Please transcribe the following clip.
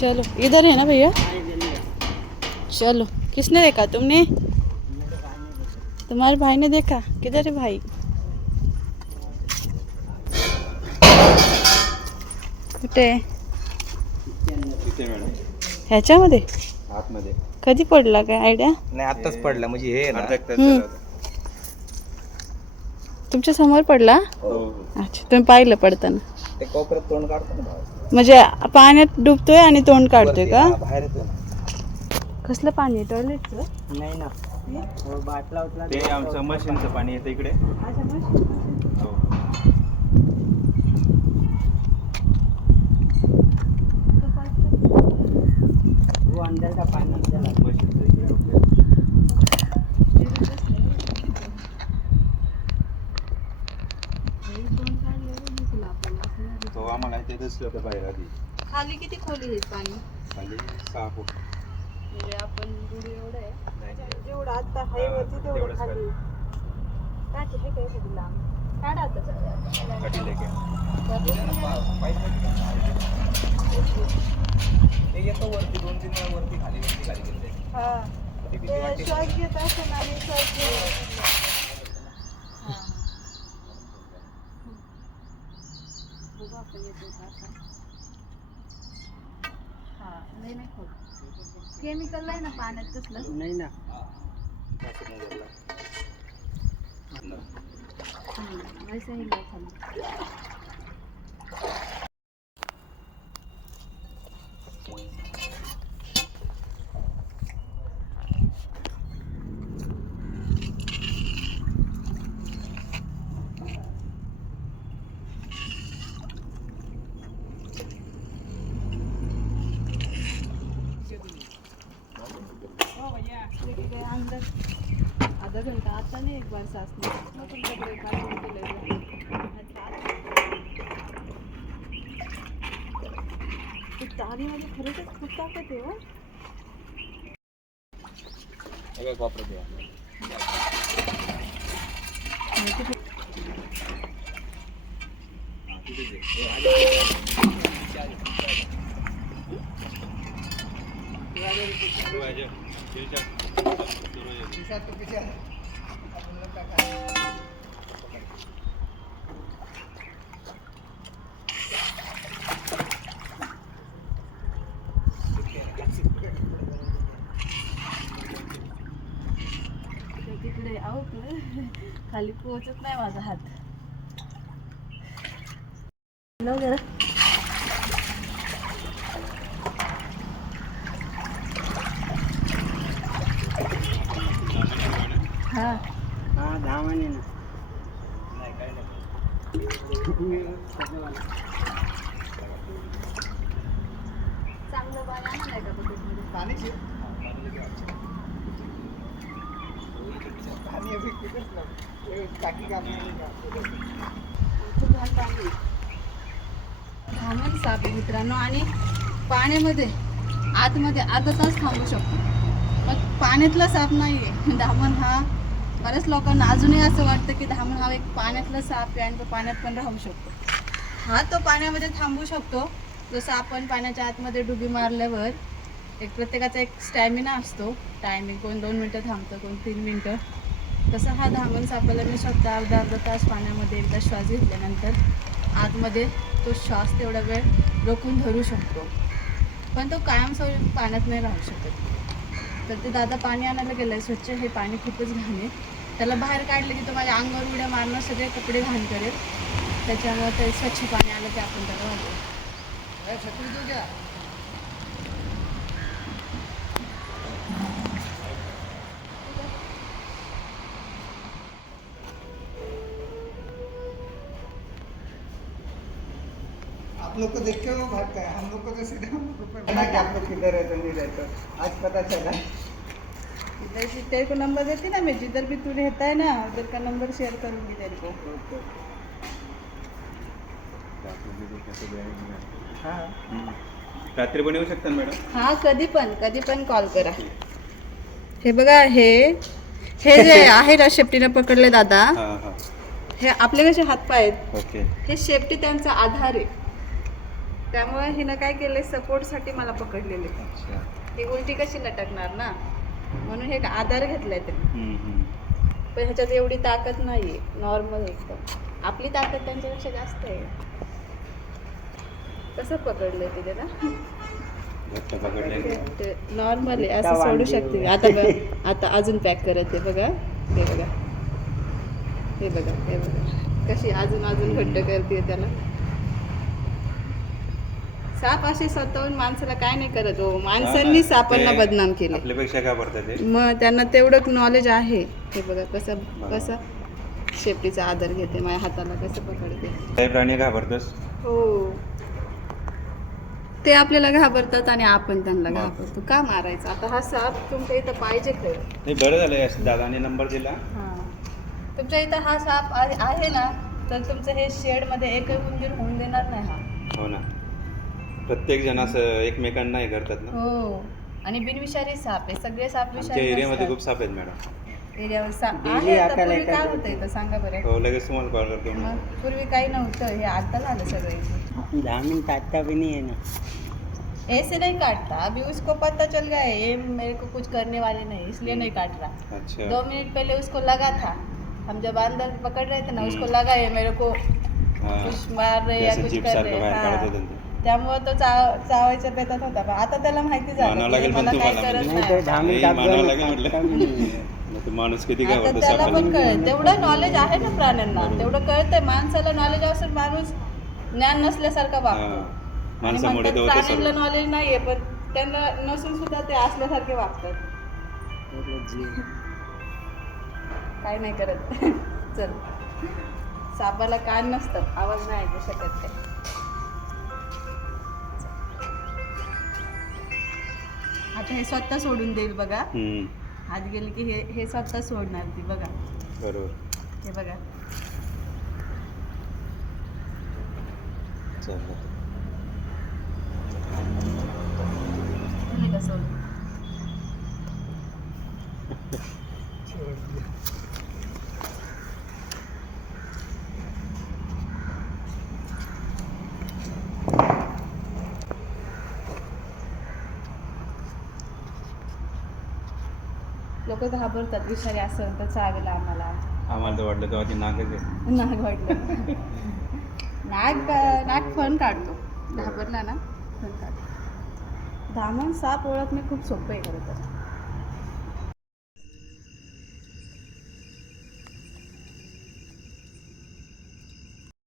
चलो, इधर है ना भैया? चलो, किसने देखा? तुमने? तुम्हारे भाई ने देखा? किधर है भाई? कुठे? ह्याच्यामध्ये? आतमध्ये. कधी पडला काय आयडिया नाही आताच पडला म्हणजे हे ना. हम्म. तुमच्यासमोर पडला? हो. अच्छा तुम्ही पाहिलं पडताना. ते कोपऱ्यात तोंड काढतो ना भाव. म्हणजे पाण्यात डुबतोय आणि तोंड काढतोय का? हा, बाहेर येतो ना. कसलं पाणी आहे टॉयलेटचं नाही ना. बाटला उचला ते आमचं मशीनचं पाणी येतं इकडे. हो वो अंदर का पानी चला मशीनचं इकडे आपल्या. तो आम्हाला ते दिसलं बाहेर आधी. खाली किती खोली आहे पाणी? खाली सहा फूट म्हणजे आपण बुडी एवढं आहे. जेवढं आता हा, हायवरती तेवढं खाली. काठी हे काय किती लांब काढा आता. काठी लेके ते येतो वरती दोन तीन वेळा वरती खाली वरती खाली गेले हा. ते घेत असेल आणि श्वास घेत हा. बघू आपण येतो का आता. हा, लय नाही खोल. केमिकल आहे ना पाण्यात कसलं? नाही ना. वैसे ही लय खाली. इकडे अंदर आधा घंटा आता नाही एक बार सासने मग तुमच्याकडे पाठवून दिलंय तारीमध्ये खरंच खूप ताकद आहे हो हे काय कोपऱ्यात आहे. तिकडे आहो खाली पोहोचत नाही माझा हात. हॅलो जरा हा. हा दहा महिने ना. चांगलं का बकेटमध्ये पाणी साप आहे मित्रांनो. आणि पाण्यामध्ये आतमध्ये अर्धा तास थांबू शकतो. मग पाण्यातला साप नाही आहे धामण हा बऱ्याच लोकांना अजूनही असं वाटतं की धामण हा एक पाण्यातला साप आहे आणि तो पाण्यात पण राहू शकतो. हा तो पाण्यामध्ये थांबू शकतो. जसं आपण पाण्याच्या आतमध्ये डुबी मारल्यावर एक प्रत्येकाचा एक स्टॅमिना असतो. टायमिंग कोण दोन मिनटं थांबतं कोण तीन मिनटं. तसं हा धामण सापाला मी शकतो अर्धा अर्धा तास पाण्यामध्ये एकदा श्वास घेतल्यानंतर आतमध्ये तो श्वास तेवढा वेळ रोखून धरू शकतो. पण तो कायमस्वरूपी पाण्यात नाही राहू शकत. तर ते दादा पाणी आणायला गेलं आहे स्वच्छ हे पाणी खूपच घाण आहे. त्याला बाहेर काढलं की तो माझ्या अंगावर उड्या मारणं सगळे कपडे घाण करेल. त्याच्यामुळे ते स्वच्छ पाणी आलं की आपण त्याला आप लोग को देख के वो भागता है हम लोग को तो सीधे हम लोग को पता कि आप लोग किधर रहते नहीं रहते। आज पता चला। इधर से तेरे को नंबर देती ना मैं जिधर भी तू रहता है ना उधर का नंबर शेयर करूंगी तेरे को हा. रात्री पण येऊ शकता ना मॅडम? हा कधी पण कधी पण कॉल करा. हे बघा हे हे जे आहे ना शेपटीने पकडले दादा. हां हां. हे आपले कसे हातपाय आहेत? ओके. हे शेपटी त्यांचा आधार आहे. त्यामुळे हिनं काय केलंय सपोर्टसाठी मला पकडलेले. ही उलटी कशी लटकणार ना? म्हणून हे आधार घेतलाय ते हम्म, हम्म. पण ह्याच्यात एवढी ताकद नाहीये नॉर्मल एकदम. आपली ताकद त्यांच्यापेक्षा जास्त आहे. कसं पकडलंय तिथे ना? नॉर्मल आहे असं सोडू शकते. आता बघ आता अजून पॅक करत आहे बघा. हे बघा. हे बघा हे बघा. कशी अजून अजून घट्ट करते त्याला. साप असे स्वतःहून माणसाला काय नाही करत हो. माणसांनी सापांना ते बदनाम केले. आपल्यापेक्षा काय पडतात ते मग त्यांना तेवढं नॉलेज आहे. हे बघा कसं कसं शेपटीचा आदर घेते माझ्या हाताला कसं पकडते. काही प्राणी घाबरतोस? हो. ते आपल्याला घाबरतात आणि आपण त्यांना मग. घाबरतो. का मारायचं? आता हा साप तुमच्या इथं पाहिजे खरं. नाही बरं झालं या दादाने नंबर दिला. हां. तुमच्या इथं हा साप आहे आहे ना तर तुमचं हे शेडमध्ये एकही उंदीर होऊन देणार नाही हा. हो ना. प्रत्येक जण असं एकमेकांना हे करतात ना? हो. आणि बिनविषारी साप आहे. सगळे साप आमच्या विषारी एरियामध्ये नसतात. खूप साप आहेत मॅडम. एरियावर साप Daily आहे आता. पूर्वी काय होतं इथं? सांगा बरं. हो लगेच तुम्हाला कॉल करतो मी. मग पूर्वी काही नव्हतं. हे आता झालं सगळं इथे. दहा मिनिट काटता भी नहीं है ना ऐसे नहीं काटता. अभी उसको पता चल गया है ये मेरे को कुछ करने वाले नहीं. इसलिए नहीं काट रहा अच्छा. दो मिनट पहले उसको लगा था. हम जब अंदर पकड़ रहे थे ना हम्म. उसको लगा ये मेरे को. कुछ मार रहे या कुछ कर सारखं रहे बाहेर काढत हाँ. होतं ना ते. त्यामुळे तो चाव चावायच्या बेतात होता. पण आता त्याला माहिती झालं की मला काय तुम्हाला करत नहीं माणूस किती आता त्याला पण कळत तेवढं नॉलेज आहे ना प्राण्यांना. तेवढं कळतंय. माणसाला नॉलेज असेल माणूस ज्ञान नसल्यासारखा वागतो. आणि माणसामुळे म्हणतात ते होतं प्राण्यांना सर्व नॉलेज नाहीये पण त्यांना नसून सुद्धा ते असल्यासारखे वागतात. काय नाही करत. चल. सापाला कान नसतात आवाज नाही ऐकू शकत ते आता हे स्वतः सोडून देईल बघा. हम्म. आत गेली की हे हे स्वतः सोडणार ती बघा. बरोबर. हे बघा. चालेल हे का सोडून लोक घाबरतात विषारी असं तर चावेल आम्हाला. आम्हाला तर वाटलं तेव्हा ती नागच आहे. नाग वाटलं. नाग नाग फण काढतो. घाबरला ना फण काढतो. धामण साप ओळखणे खूप सोपं आहे खरं तर.